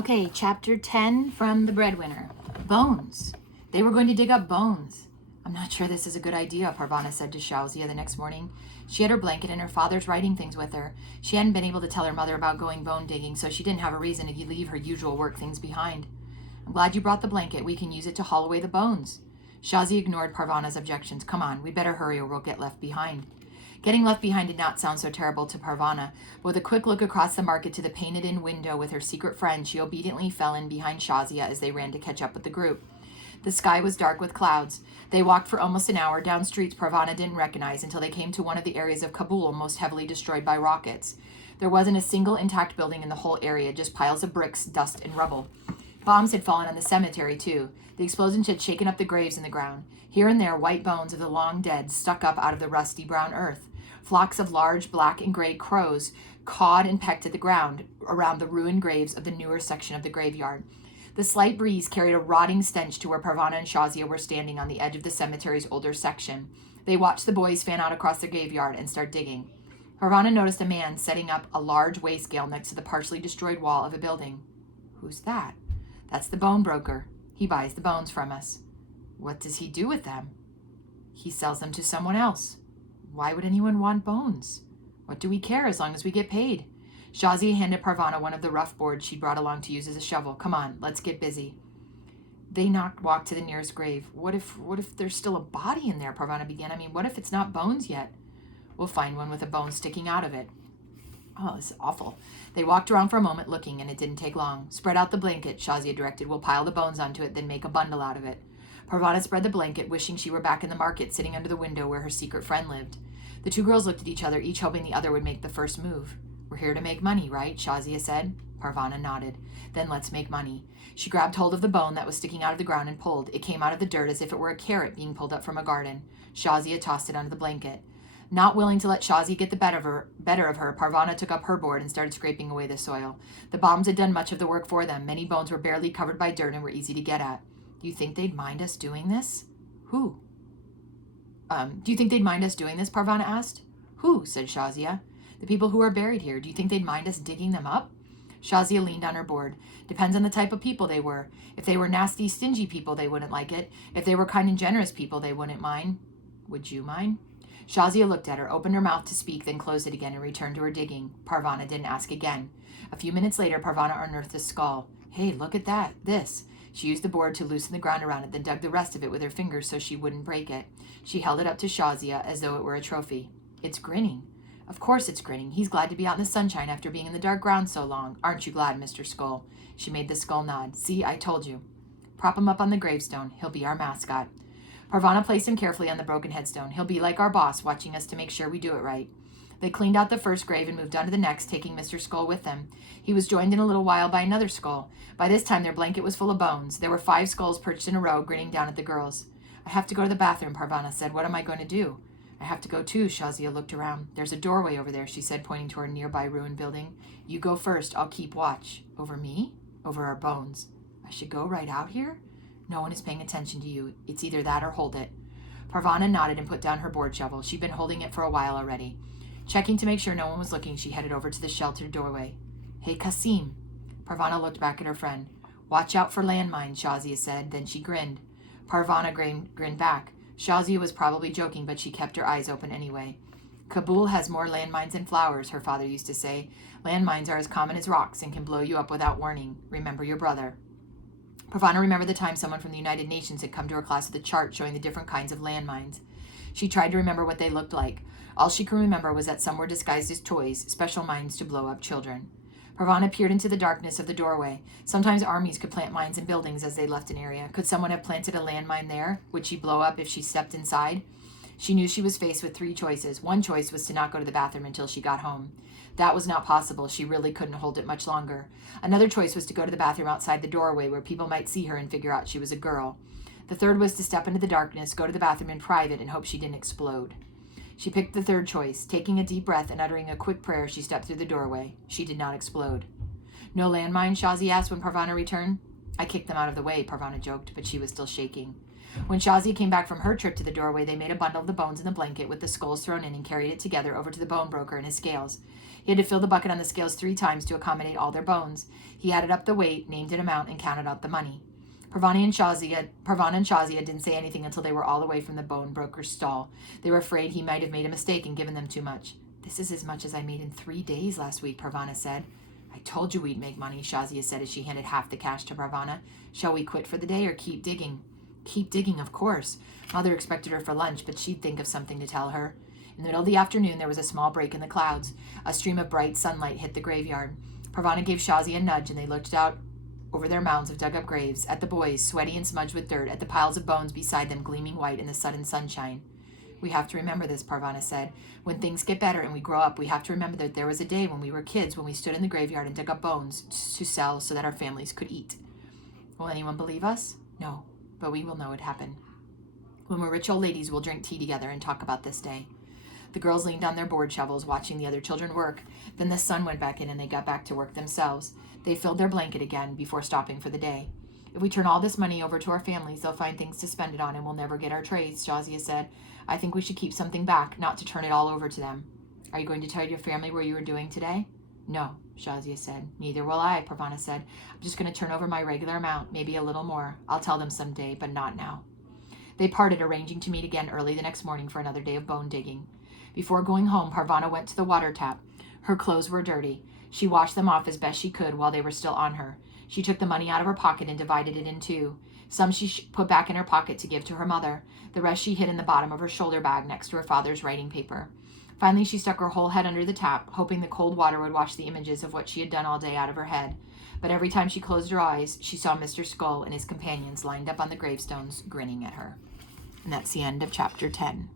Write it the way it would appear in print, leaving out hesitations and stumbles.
Okay, chapter 10 from The Breadwinner. Bones. They were going to dig up bones. I'm not sure this is a good idea, Parvana said to Shauzia the next morning. She had her blanket and her father's writing things with her. She hadn't been able to tell her mother about going bone digging, so she didn't have a reason to leave her usual work things behind. I'm glad you brought the blanket. We can use it to haul away the bones. Shauzia ignored Parvana's objections. Come on, we better hurry or we'll get left behind. Getting left behind did not sound so terrible to Parvana, but with a quick look across the market to the painted-in window with her secret friend, she obediently fell in behind Shauzia as they ran to catch up with the group. The sky was dark with clouds. They walked for almost an hour down streets Parvana didn't recognize until they came to one of the areas of Kabul most heavily destroyed by rockets. There wasn't a single intact building in the whole area, just piles of bricks, dust, and rubble. Bombs had fallen on the cemetery, too. The explosions had shaken up the graves in the ground. Here and there, white bones of the long dead stuck up out of the rusty brown earth. Flocks of large black and gray crows cawed and pecked at the ground around the ruined graves of the newer section of the graveyard. The slight breeze carried a rotting stench to where Parvana and Shauzia were standing on the edge of the cemetery's older section. They watched the boys fan out across the graveyard and start digging. Parvana noticed a man setting up a large weigh scale next to the partially destroyed wall of a building. Who's that? That's the bone broker. He buys the bones from us. What does he do with them? He sells them to someone else. Why would anyone want bones? What do we care as long as we get paid? Shauzia handed Parvana one of the rough boards she'd brought along to use as a shovel. Come on, let's get busy. They walked to the nearest grave. What if there's still a body in there? Parvana began. What if it's not bones yet? We'll find one with a bone sticking out of it. Oh, this is awful. They walked around for a moment looking, and it didn't take long. Spread out the blanket, Shauzia directed. We'll pile the bones onto it, then make a bundle out of it. Parvana spread the blanket, wishing she were back in the market, sitting under the window where her secret friend lived. The two girls looked at each other, each hoping the other would make the first move. We're here to make money, right? Shauzia said. Parvana nodded. Then let's make money. She grabbed hold of the bone that was sticking out of the ground and pulled. It came out of the dirt as if it were a carrot being pulled up from a garden. Shauzia tossed it under the blanket. Not willing to let Shauzia get the better of her, Parvana took up her board and started scraping away the soil. The bombs had done much of the work for them. Many bones were barely covered by dirt and were easy to get at. Do you think they'd mind us doing this? Who? Do you think they'd mind us doing this? Parvana asked. Who? Said Shauzia. The people who are buried here. Do you think they'd mind us digging them up? Shauzia leaned on her board. Depends on the type of people they were. If they were nasty, stingy people, they wouldn't like it. If they were kind and generous people, they wouldn't mind. Would you mind? Shauzia looked at her, opened her mouth to speak, then closed it again and returned to her digging. Parvana didn't ask again. A few minutes later, Parvana unearthed a skull. Hey, look at that. This. She used the board to loosen the ground around it, then dug the rest of it with her fingers so she wouldn't break it. She held it up to Shauzia as though it were a trophy. It's grinning. Of course it's grinning. He's glad to be out in the sunshine after being in the dark ground so long. Aren't you glad, Mr. Skull? She made the skull nod. See, I told you. Prop him up on the gravestone. He'll be our mascot. Parvana placed him carefully on the broken headstone. He'll be like our boss, watching us to make sure we do it right. They cleaned out the first grave and moved on to the next, taking Mr. Skull with them. He was joined in a little while by another skull. By this time, their blanket was full of bones. There were 5 skulls perched in a row, grinning down at the girls. I have to go to the bathroom, Parvana said. What am I going to do? I have to go too, Shauzia looked around. There's a doorway over there, she said, pointing to her nearby ruined building. You go first. I'll keep watch. Over me? Over our bones. I should go right out here? No one is paying attention to you. It's either that or hold it. Parvana nodded and put down her board shovel. She'd been holding it for a while already. Checking to make sure no one was looking, she headed over to the sheltered doorway. Hey, Kasim. Parvana looked back at her friend. Watch out for landmines, Shauzia said. Then she grinned. Parvana grinned back. Shauzia was probably joking, but she kept her eyes open anyway. Kabul has more landmines than flowers, her father used to say. Landmines are as common as rocks and can blow you up without warning. Remember your brother. Parvana remembered the time someone from the United Nations had come to her class with a chart showing the different kinds of landmines. She tried to remember what they looked like. All she could remember was that some were disguised as toys, special mines to blow up children. Parvana peered into the darkness of the doorway. Sometimes armies could plant mines in buildings as they left an area. Could someone have planted a landmine there? Would she blow up if she stepped inside? She knew she was faced with 3 choices. One choice was to not go to the bathroom until she got home. That was not possible. She really couldn't hold it much longer. Another choice was to go to the bathroom outside the doorway where people might see her and figure out she was a girl. The third was to step into the darkness, go to the bathroom in private, and hope she didn't explode. She picked the third choice. Taking a deep breath and uttering a quick prayer, she stepped through the doorway. She did not explode. No landmine? Shauzia asked when Parvana returned. I kicked them out of the way, Parvana joked, but she was still shaking. When Shauzia came back from her trip to the doorway, they made a bundle of the bones in the blanket with the skulls thrown in and carried it together over to the bone broker and his scales. He had to fill the bucket on the scales 3 times to accommodate all their bones. He added up the weight, named an amount, and counted out the money. Parvana and Shazia didn't say anything until they were all away from the bone broker's stall. They were afraid he might have made a mistake and given them too much. This is as much as I made in 3 days last week, Parvana said. I told you we'd make money, Shazia said as she handed half the cash to Parvana. Shall we quit for the day or keep digging? Keep digging, of course. Mother expected her for lunch, but she'd think of something to tell her. In the middle of the afternoon, there was a small break in the clouds. A stream of bright sunlight hit the graveyard. Parvana gave Shazia a nudge, and they looked out over their mounds of dug-up graves, at the boys, sweaty and smudged with dirt, at the piles of bones beside them gleaming white in the sudden sunshine. We have to remember this, Parvana said. When things get better and we grow up, we have to remember that there was a day when we were kids when we stood in the graveyard and dug up bones to sell so that our families could eat. Will anyone believe us? No, but we will know it happened. When we're rich old ladies, we'll drink tea together and talk about this day. The girls leaned on their board shovels, watching the other children work. Then the sun went back in and they got back to work themselves. They filled their blanket again before stopping for the day. If we turn all this money over to our families, they'll find things to spend it on and we'll never get our trays, Shazia said. I think we should keep something back, not to turn it all over to them. Are you going to tell your family what you were doing today? No, Shazia said. Neither will I, Parvana said. I'm just going to turn over my regular amount, maybe a little more. I'll tell them someday, but not now. They parted, arranging to meet again early the next morning for another day of bone digging. Before going home, Parvana went to the water tap. Her clothes were dirty. She washed them off as best she could while they were still on her. She took the money out of her pocket and divided it in 2. Some she put back in her pocket to give to her mother. The rest she hid in the bottom of her shoulder bag next to her father's writing paper. Finally, she stuck her whole head under the tap, hoping the cold water would wash the images of what she had done all day out of her head. But every time she closed her eyes, she saw Mr. Skull and his companions lined up on the gravestones, grinning at her. And that's the end of chapter 10.